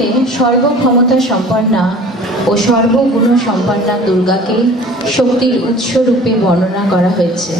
পুরাণগুলিতে সর্বক্ষমতা সম্পন্না ও সর্বগুণ সম্পন্না দুর্গাকে শক্তির উৎস রূপে বর্ণনা করা হয়েছে।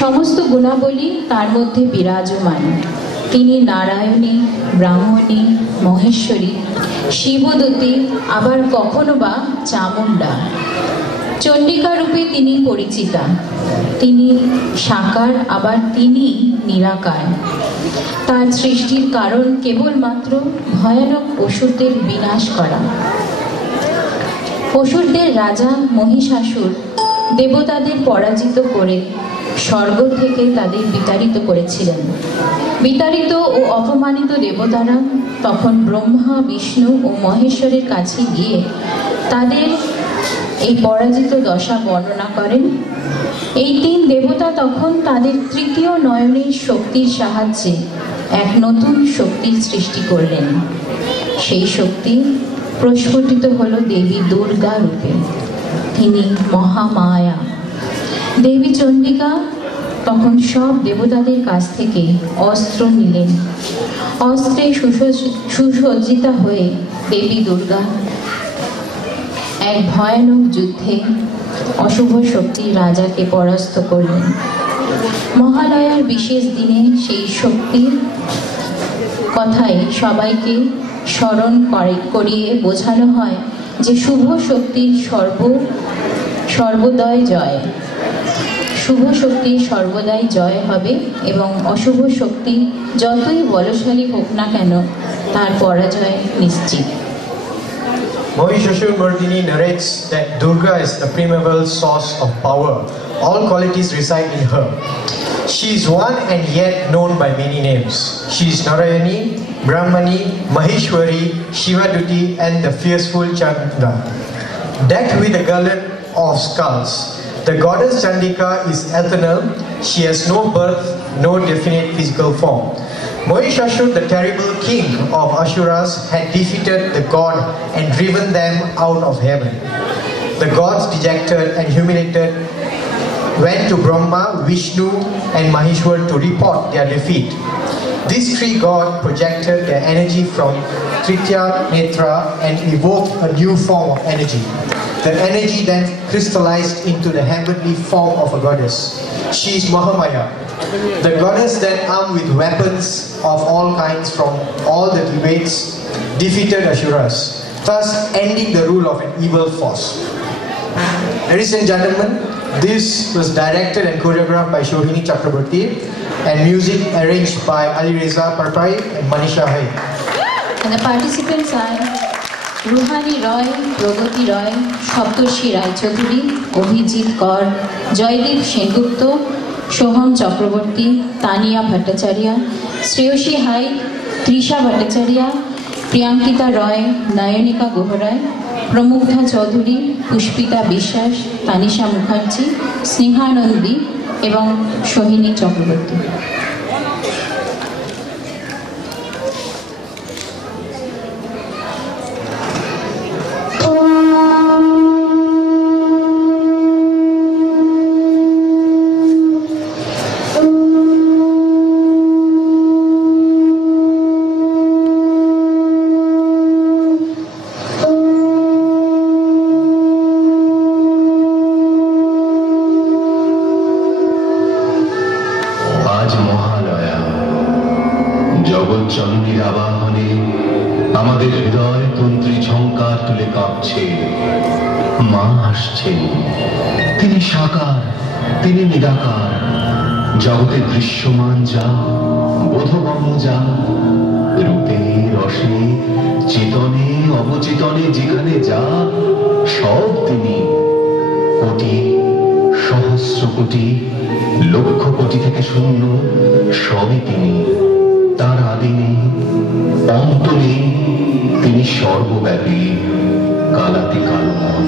সমস্ত গুণাবলী তার মধ্যে বিরাজমান। তিনি নারায়ণী, ব্রাহ্মণী, মহেশ্বরী, শিবদূতী, আবার কখনো বা চামুণ্ডা। চণ্ডিকা রূপে তিনি পরিচিতা। তিনি সাকার, আবার তিনি নিরাকার। তার সৃষ্টির কারণ কেবলমাত্র ভয়ানক অসুরদের বিনাশ করা। অসুরদের রাজা মহিষাসুর দেবতাদের পরাজিত করে স্বর্গ থেকে তাদের বিতাড়িত করেছিলেন। বিতাড়িত ও অপমানিত দেবতারা তখন ব্রহ্মা, বিষ্ণু ও মহেশ্বরের কাছে গিয়ে তাদের এই পরাজিত দশা বর্ণনা করেন। এই তিন দেবতা তখন তাদের তৃতীয় নয়নের শক্তির সাহায্যে এক নতুন শক্তির সৃষ্টি করলেন। সেই শক্তি প্রস্ফুটিত হল দেবী দুর্গা রূপে। তিনি মহামায়া। দেবী চণ্ডিকা তখন সব দেবতাদের কাছ থেকে অস্ত্র নিলেন। অস্ত্রে সুসজ্জিতা হয়ে দেবী দুর্গা এক ভয়ানক যুদ্ধে অশুভ শক্তির রাজাকে পরাস্ত করলেন। মহালয়ার বিশেষ দিনে সেই শক্তির কথাই সবাইকে স্মরণ করিয়ে বোঝানো হয় যে শুভ শক্তির সর্বদয় জয়। শুভ শক্তির সর্বদাই জয় হবে এবং অশুভ শক্তি যতই বলশালী হোক না কেন তার পরাজয় নিশ্চিত। Mahishasur-mardini narrates that Durga is the primeval source of power. All qualities reside in her. She is one and yet known by many names. She is Narayani, Brahmani, Maheshwari, Shivaduti, and the fearful Chandra. Decked with a gullet of skulls, the goddess Chandika is eternal. She has no birth, no definite physical form. Mahishasur, the terrible king of Asuras, had defeated the god and driven them out of heaven. The gods, dejected and humiliated, went to Brahma, Vishnu, and Maheshwar to report their defeat. These three gods projected their energy from Tritya Netra and evoked a new form of energy. The energy then crystallized into the heavenly form of a goddess. She is Mahamaya, the goddess that, armed with weapons of all kinds from all the debates, defeated Asuras, thus ending the rule of an evil force. Ladies and gentlemen, this was directed and choreographed by Shohini Chakraborty and music arranged by Ali Reza Parpai and Manisha Hai. And the participants are Ruhani Roy, Pragati Roy, Saptarshi Rai Chaudhuri, Abhijit Kaur, Joydeep Sengupta, Soham Chakraborty, Tania Bhattacharya, Shreyoshi Hai, Trisha Bhattacharya, Priyankita Roy, Nayanika Goharay, Pramukdha Chaudhuri, Pushpita Bishwas, Tanisha Mukherjee, Sneha Nandi এবং সোহিনী চক্রবর্তী। জগতে দৃশ্যমান যা, বোধগম্য যা, রূপে রসে চেতনে অবচেতনে যেখানে যা, সব তিনি। কোটি, সহস্র কোটি, লক্ষ কোটি থেকে শূন্য, সবই তিনি। তার আদি নেই, অন্ত নেই, তিনি সর্বব্যাপী, কালাতি কালময়।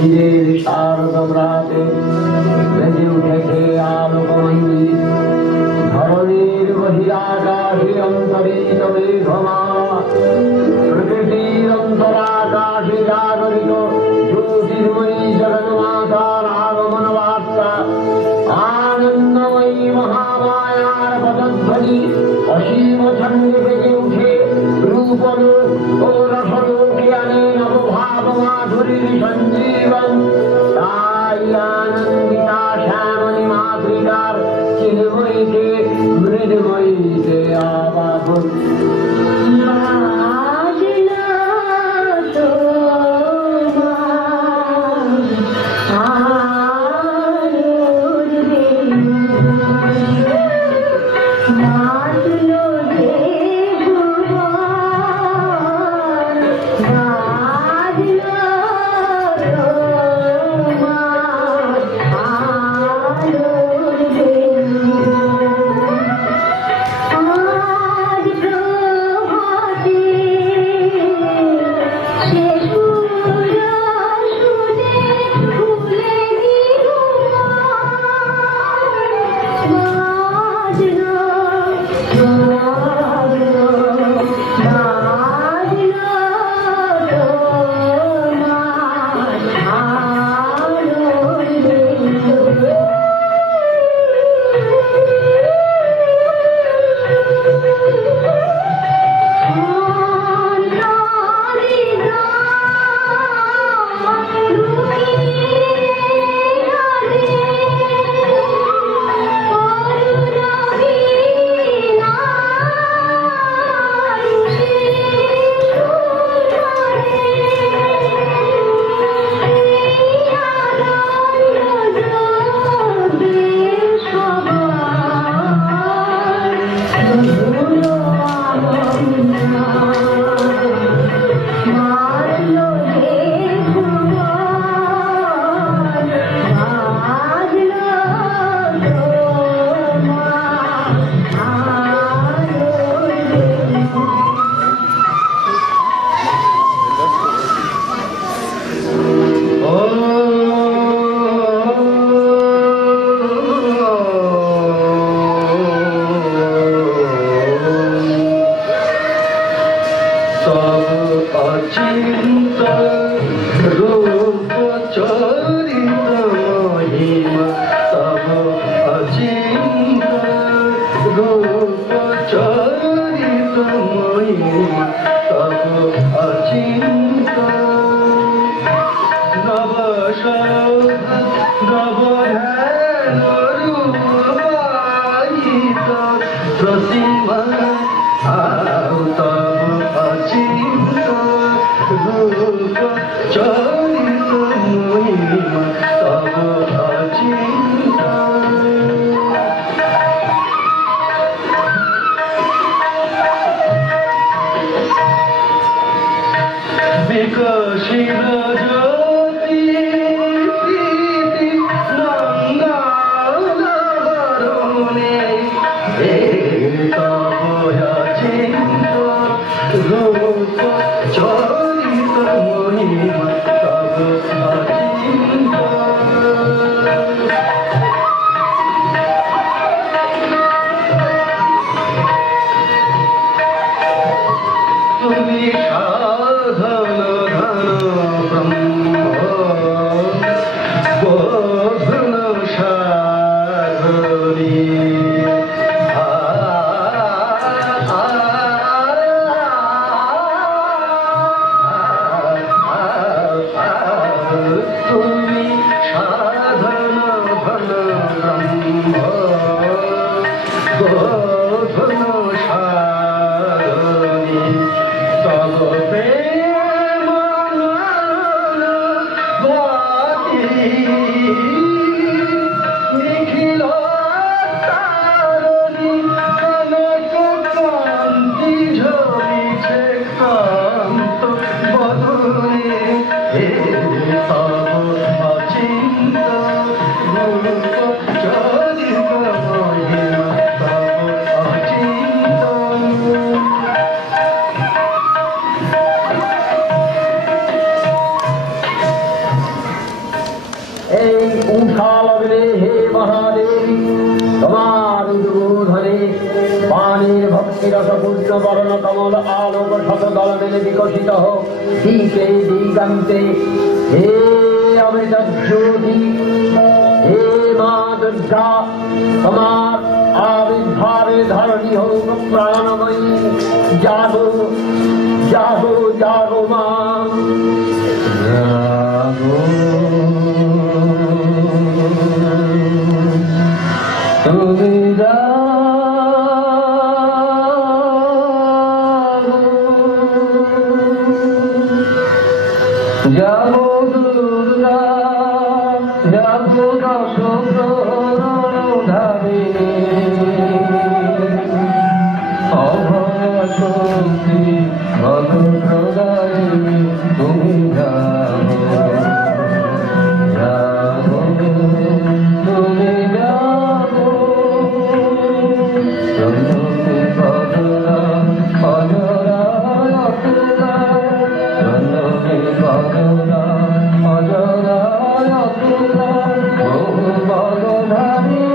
শীতের শারদরাতে বেজে উঠেছে আলোকমঞ্জিত ধরণীর বহিরাকাশে অন্তরিত মেঘমা প্রকৃতির অন্তরাকাশে জাগরিত জ্যোতির্ময়ী জগন্মাতার আগমন বার্তা আনন্দময়ী মহামায়ার পদধ্বনি অসীম ছন্দে বেজে উঠে রূপলোক ও রসলোকে আনে নবভাব মাধুরীর সঞ্জীবন তাই আনন্দিতা শ্যামণী মাতৃকার চিন্ময়ীকে মৃন্ময়ীতে আবাহন লগ্নে হে মহাদেবী তোমার উদ্বোধনে পানির ভক্তিরসপূর্ণ বর্ণ কমল আলোক শতদল মেলে বিকশিত হোক দিকে দিগান্তে। হে অমৃত জ্যোতি, হে মা দুর্গা, তোমার আবির্ভাবে ধরণী হোক প্রাণময়ী। জাগো জাগো জাগো মা, তুমি জাগো দুর্গা, জাগো দশপ্রহরধারিণী, অভয় শক্তি ভদ্রদায়িনী, তুমি জাগো জাগো, তুমি জাগো। চন্দ্রকে কজরা অজরা অতুলা, চন্দ্রকে কজরা অজরা অতুলা, বহু বলধারী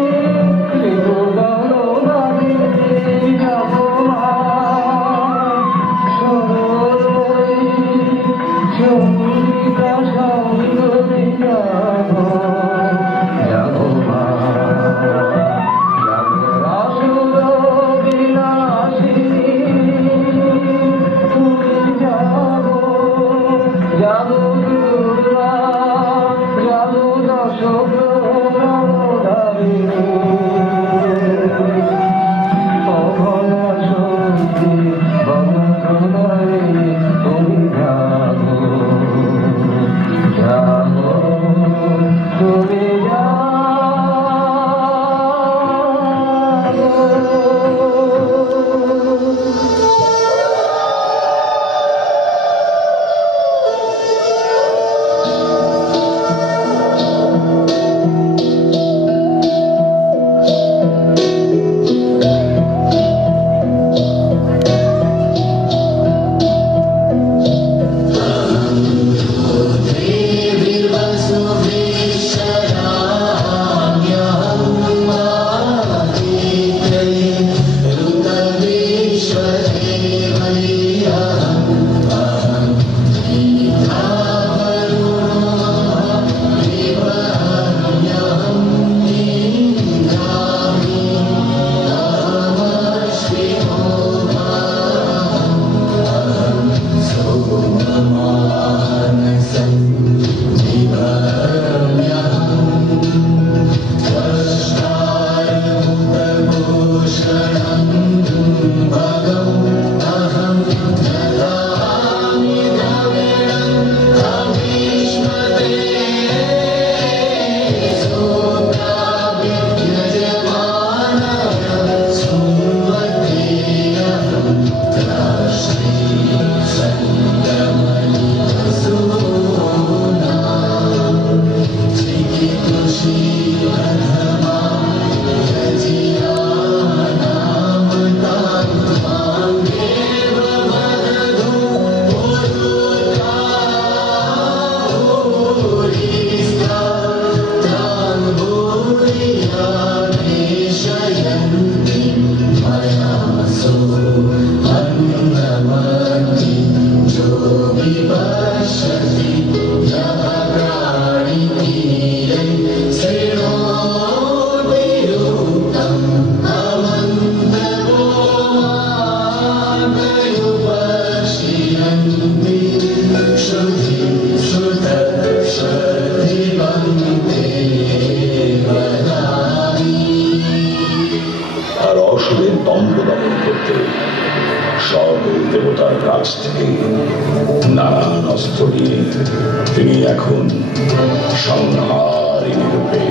ত্রিভুবনধারী যাবো মা, সরোবরী চন্দ্রিকা সৌন্দর্যী যাবো যাবো মা, যাবো আসুর বিনাশিনী, তুমি যাবো যাবো দুর্গা, যাবো দশপ্রহরধারিণী, অভয় শক্তি ভদ্রদায়িনী, তুমি যাবো যাবো, তুমি যাবো। আর অসুরের দম্ভ দমন করতে সব দেবতার কাছ থেকে নানান অস্ত্র নিয়ে তিনি এখন সংহারিণী রূপে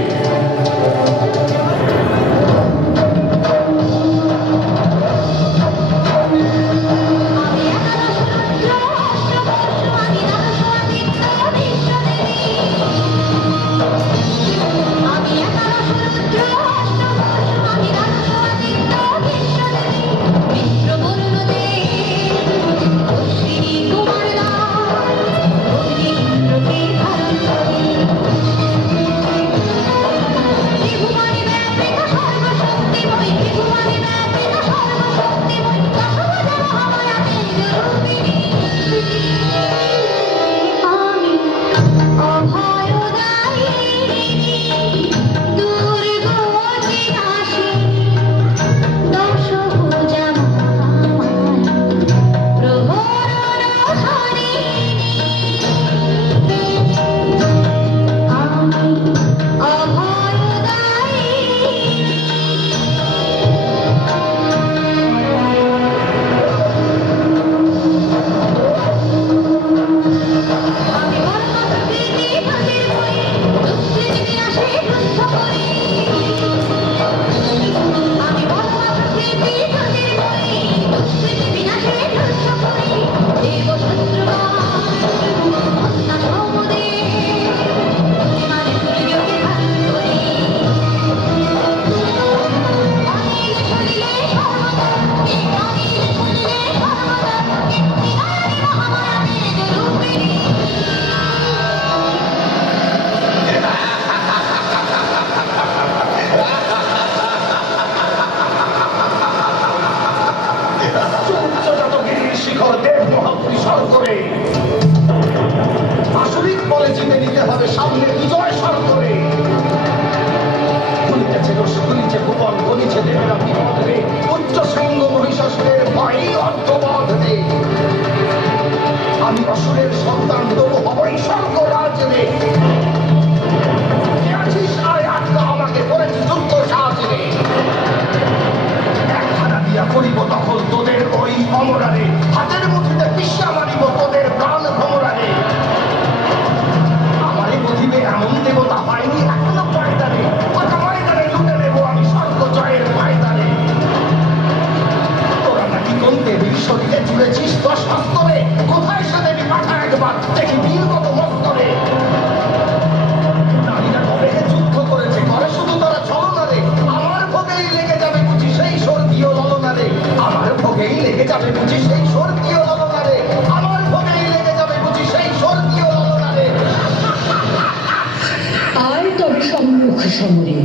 মুখ সমরে,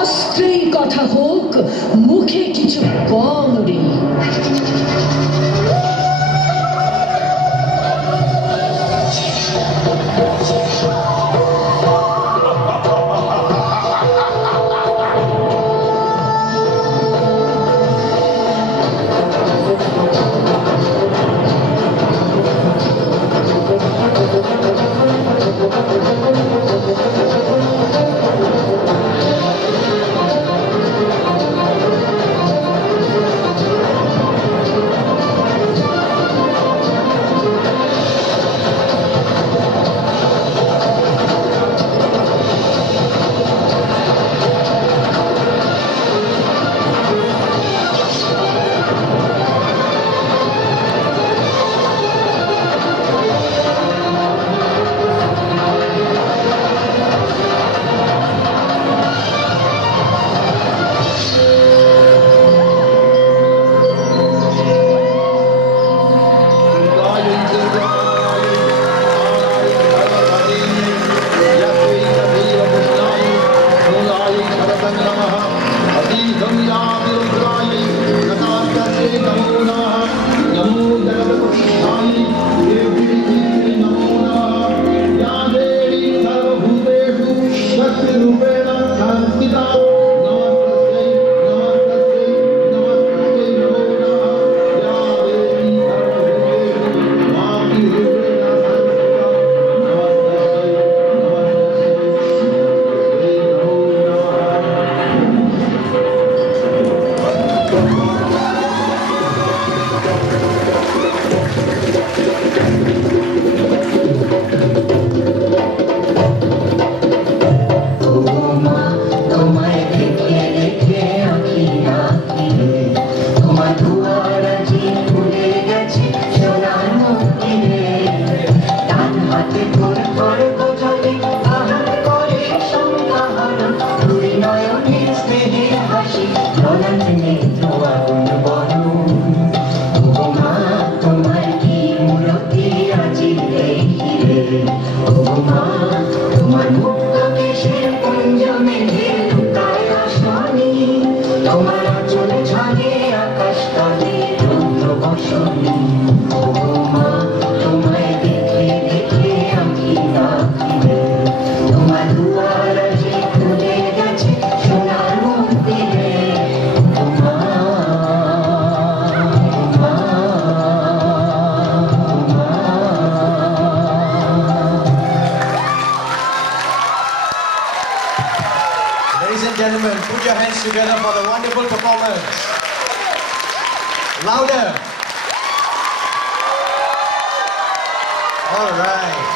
অস্ত্রেই কথা হোক, মুখে কিছু কম রে। Ladies and gentlemen, put your hands together for the wonderful performance. Louder. All right.